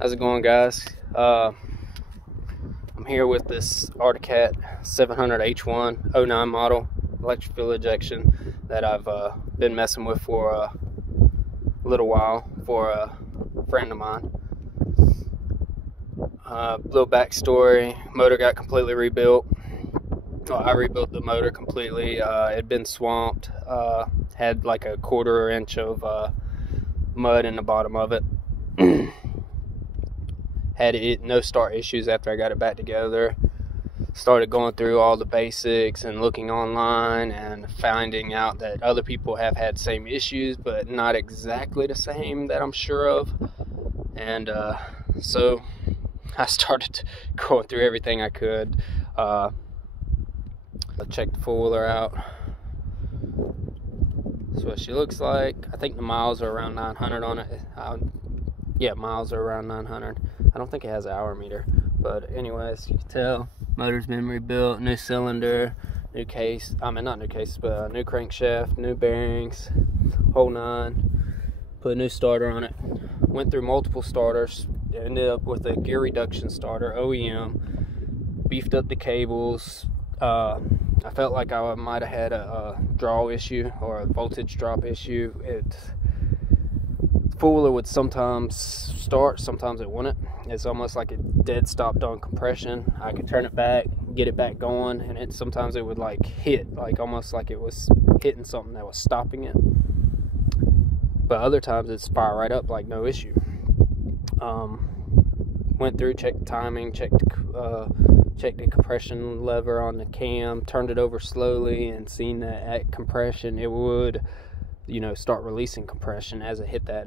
How's it going, guys? I'm here with this Artic Cat 700H1 09 model electric fuel injection that I've been messing with for a little while for a friend of mine. Little backstory: motor got completely rebuilt. Well, I rebuilt the motor completely. It had been swamped, had like a 1/4 inch of mud in the bottom of it. Had no start issues after I got it back together. Started going through all the basics and looking online and finding out that other people have had same issues, but not exactly the same that I'm sure of. And so I started going through everything I could. I checked the four-wheeler out. That's what she looks like. I think the miles are around 900 on it. Yeah, miles are around 900. I don't think it has an hour meter, but anyways, you can tell motor's been rebuilt, new cylinder, new case. I mean, not new case, but new crankshaft, new bearings, whole nine. Put a new starter on it. Went through multiple starters. Ended up with a gear reduction starter, OEM. Beefed up the cables. I felt like I might have had a draw issue or a voltage drop issue. Four-wheeler would sometimes start, sometimes it wouldn't. It's almost like it dead stopped on compression. I could turn it back, get it back going, and sometimes it would like hit, like almost like it was hitting something that was stopping it. But other times it's fire right up like no issue. Went through, checked the timing, checked the compression lever on the cam, turned it over slowly, and seen that at compression it would, start releasing compression as it hit that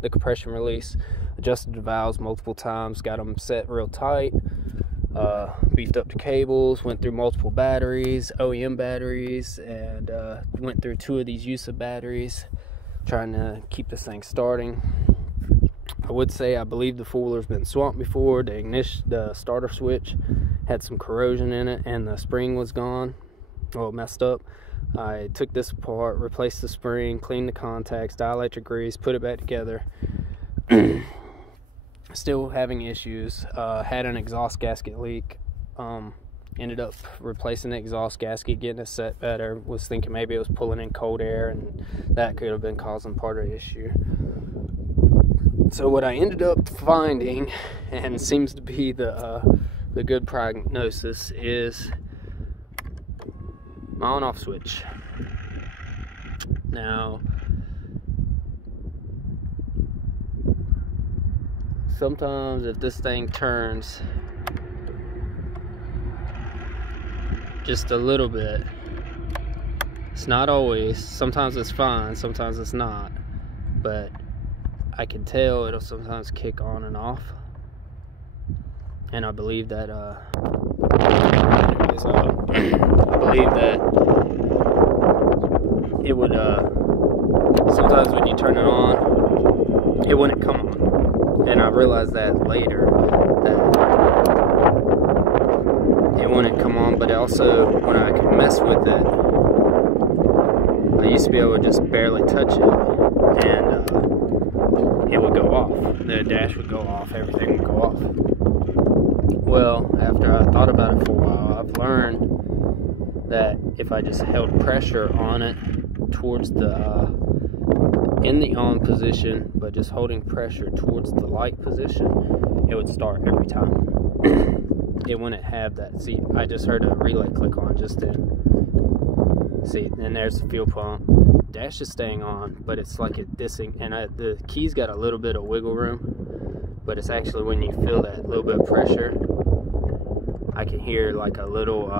the compression release. Adjusted the valves multiple times, got them set real tight, beefed up the cables, went through multiple batteries, OEM batteries, and went through 2 of these USA batteries, trying to keep this thing starting. I would say I believe the four-wheeler's been swamped before. The starter switch had some corrosion in it, and the spring was gone, messed up. I took this apart, replaced the spring, cleaned the contacts, dielectric grease, put it back together. Still having issues. Had an exhaust gasket leak. Ended up replacing the exhaust gasket, getting it set better. Was thinking maybe it was pulling in cold air, and that could have been causing part of the issue. So what I ended up finding, and seems to be the good prognosis, is my on-off switch. Now, sometimes if this thing turns just a little bit, it's not always, sometimes it's fine, sometimes it's not, but I can tell it'll sometimes kick on and off. And I believe that I believe that it would sometimes when you turn it on, it wouldn't come on. And I realized that later, that it wouldn't come on. But also, when I could mess with it, I used to be able to just barely touch it, and it would go off. The dash would go off, everything would go off. Well, after I thought about it for a while, I've learned that if I just held pressure on it towards the in the on position, but just holding pressure towards the light position, it would start every time. It wouldn't have that. See, I just heard a relay click on just then. See, and there's the fuel pump. Dash is staying on, but it's like it dissing, and the key's got a little bit of wiggle room, but it's actually when you feel that little bit of pressure, I can hear like a little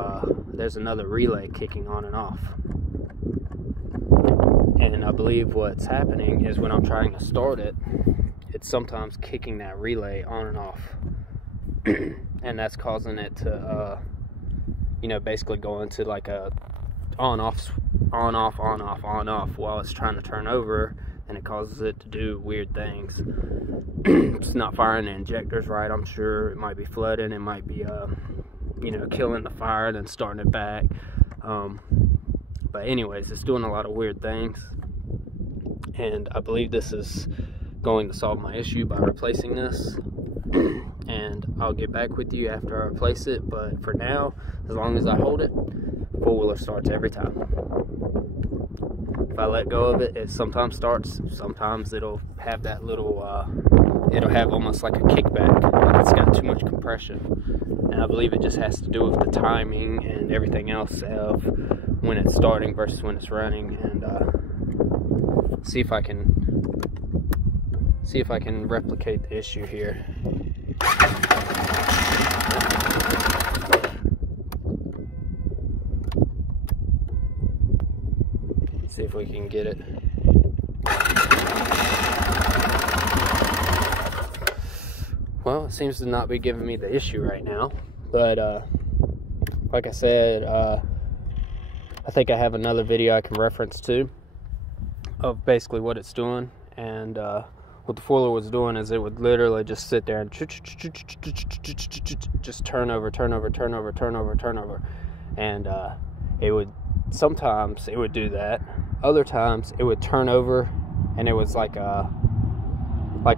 there's another relay kicking on and off. And I believe what's happening is when I'm trying to start it, it's sometimes kicking that relay on and off. And that's causing it to basically go into like a on off while it's trying to turn over, and it causes it to do weird things. It's not firing the injectors right, I'm sure. It might be flooding, it might be killing the fire, then starting it back. But anyways, it's doing a lot of weird things, and I believe this is going to solve my issue by replacing this. and I'll get back with you after I replace it. But for now, as long as I hold it, four-wheeler starts every time. If I let go of it, it sometimes starts. Sometimes it'll have that little, it'll have almost like a kickback, like it's got too much compression. And I believe it just has to do with the timing and everything else of when it's starting versus when it's running. And see if I can replicate the issue here. See if we can get it. Well, it seems to not be giving me the issue right now, but like I said, I think I have another video I can reference to of basically what it's doing. And what the four-wheeler was doing is it would literally just sit there and just turn over, and it would, sometimes it would do that. Other times it would turn over and it was like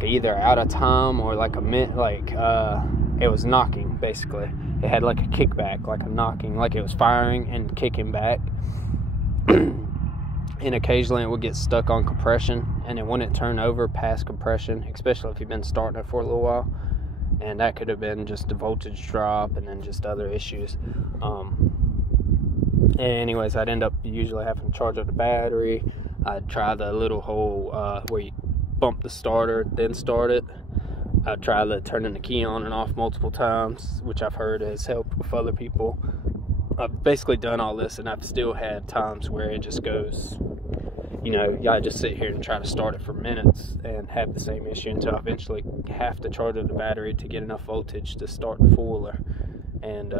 either out of time or like it was knocking. Basically it had like a kickback, like a knocking, like it was firing and kicking back. And occasionally it would get stuck on compression and it wouldn't turn over past compression, especially if you've been starting it for a little while. And that could have been just a voltage drop and then just other issues. Anyways, I'd end up usually having to charge up the battery. I'd try the little hole where you bump the starter, then start it. I'd try turning the key on and off multiple times, which I've heard has helped with other people. I've basically done all this, and I've still had times where it just goes, you know, I just sit here and try to start it for minutes and have the same issue until I eventually have to charge up the battery to get enough voltage to start the four-wheeler. And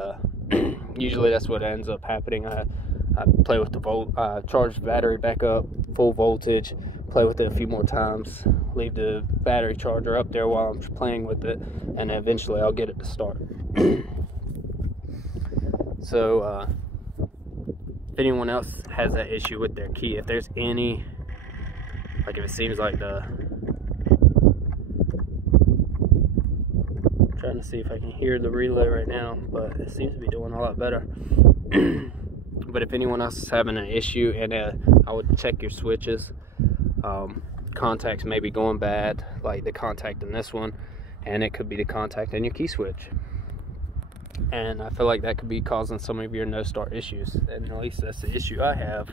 usually that's what ends up happening. I play with the charge the battery back up, full voltage, play with it a few more times, leave the battery charger up there while I'm playing with it, and eventually I'll get it to start. So if anyone else has that issue with their key, if there's any, like if it seems like trying to see if I can hear the relay right now, but it seems to be doing a lot better. But if anyone else is having an issue, and I would check your switches. Contacts may be going bad, like the contact in this one, and it could be the contact in your key switch. And I feel like that could be causing some of your no-start issues, and at least that's the issue I have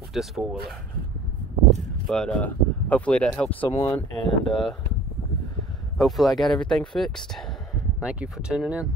with this four-wheeler. But hopefully that helps someone, and hopefully I got everything fixed. Thank you for tuning in.